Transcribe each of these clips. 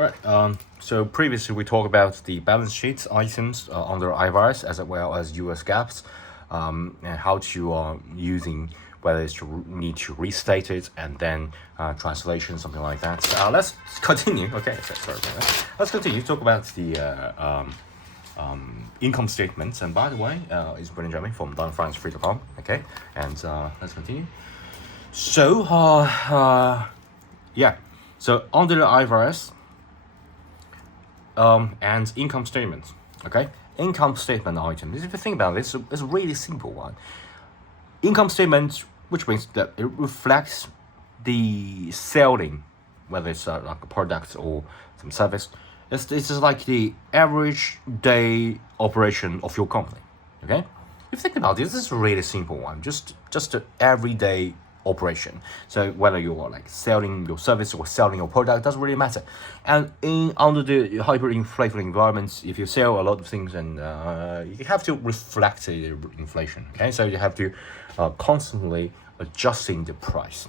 Right. So previously we talked about the balance sheet items under IFRS as well as US gaps, and how to using whether it's to need to restate it and then translation, something like that. Let's continue. Okay, sorry about that. Let's continue to talk about the income statements. And by the way, it's Brendan Jeremy from DonFrance3.com. Okay, and let's continue. So yeah, so under the IFRS. And income statements. Okay, income statement items. If you think about this, it's a really simple one. Income statement, which means that it reflects the selling, whether it's like a product or some service. It's just like the average day operation of your company. Okay, if you think about this is a really simple one. Just an everyday operation. So whether you're like selling your service or selling your product, doesn't really matter. And under the hyperinflationary environments, if you sell a lot of things, and you have to reflect the inflation. Okay, so you have to constantly adjusting the price.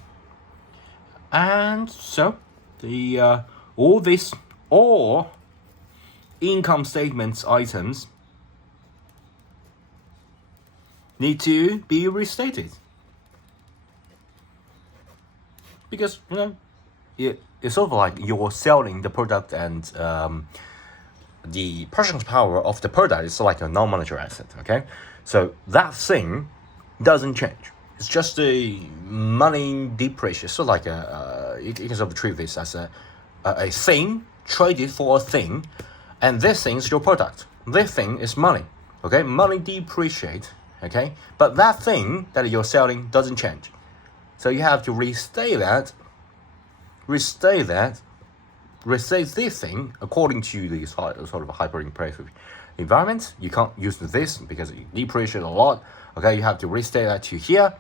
And so the all income statements items need to be restated. Because it's sort of like you're selling the product, and the purchasing power of the product is like a non-monetary asset. Okay, so that thing doesn't change. It's just a money depreciation. So like you can sort of treat this as a thing traded for a thing, and this thing is your product. This thing is money. Okay, money depreciate. Okay, but that thing that you're selling doesn't change. So you have to restate this thing according to the sort of hyperinflationary environment. You can't use this because it depreciates a lot. Okay, you have to restate that to here,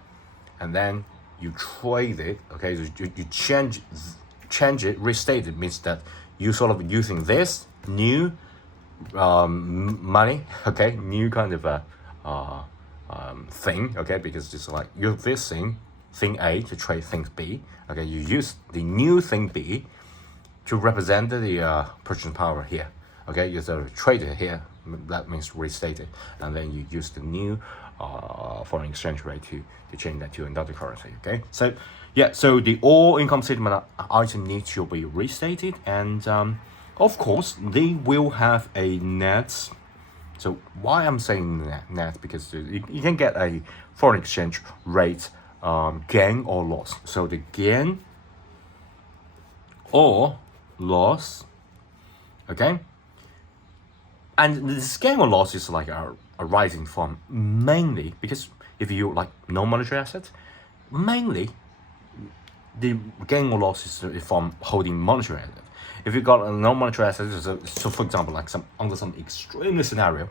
and then you trade it. Okay, so you change it. Restate it means that you sort of using this new money. Okay, new kind of a thing. Okay, because it's like use this thing A to trade thing B. Okay, you use the new thing B to represent the purchasing power here. Okay, you sort of trade it here. That means restate it, and then you use the new foreign exchange rate to change that to another currency. Okay, so yeah, so the all income statement item needs to be restated, and of course they will have a net. So why I'm saying net because you can get a foreign exchange rate gain or loss. So the gain or loss, okay, and this gain or loss is like arising from mainly because if you like non-monetary assets, mainly the gain or loss is from holding monetary assets. If you got a non-monetary asset, so for example, like under some extreme scenario,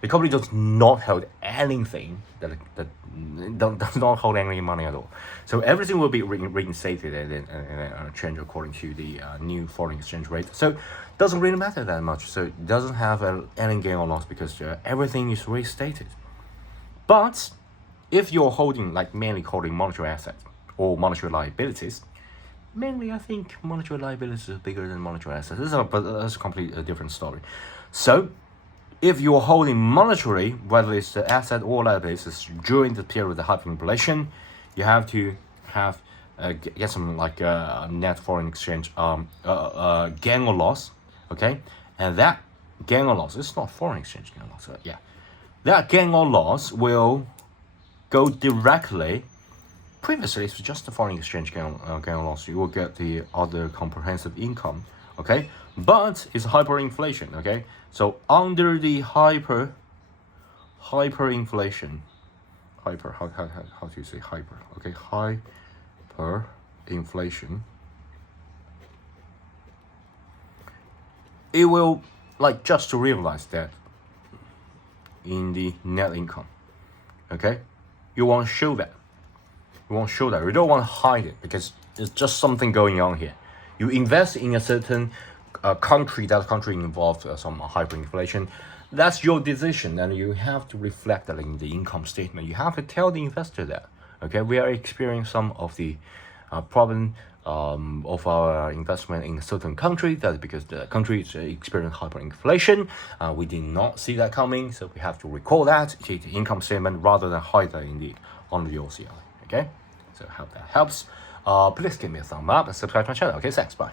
the company does not hold anything that does not hold any money at all. So everything will be reinstated and change according to the new foreign exchange rate. So it doesn't really matter that much. So it doesn't have any gain or loss because everything is restated. But if you're holding mainly holding monetary assets or monetary liabilities, mainly I think monetary liabilities is bigger than monetary assets. But that's a completely different story. So if you're holding monetary, whether it's the asset or liabilities during the period of hyperinflation, you have to have get something like net foreign exchange gain or loss, okay? And that gain or loss, it's not foreign exchange gain or loss, yeah. That gain or loss will go directly. Previously, it's just the foreign exchange gain or loss. You will get the other comprehensive income, okay? But it's hyperinflation, okay? So under the hyperinflation, how do you say hyper? Okay, hyperinflation. It will just to realize that in the net income, okay? You want to show that. You won't show that. You don't want to hide it because it's just something going on here. You invest in a certain country, that country involved some hyperinflation. That's your decision, and you have to reflect that in the income statement. You have to tell the investor that, okay, we are experiencing some of the problem of our investment in a certain country. That's because the country is experiencing hyperinflation. We did not see that coming, so we have to record that in the income statement rather than hide that indeed on the OCI. Okay, so I hope that helps. Please give me a thumb up and subscribe to my channel. Okay, thanks. Bye.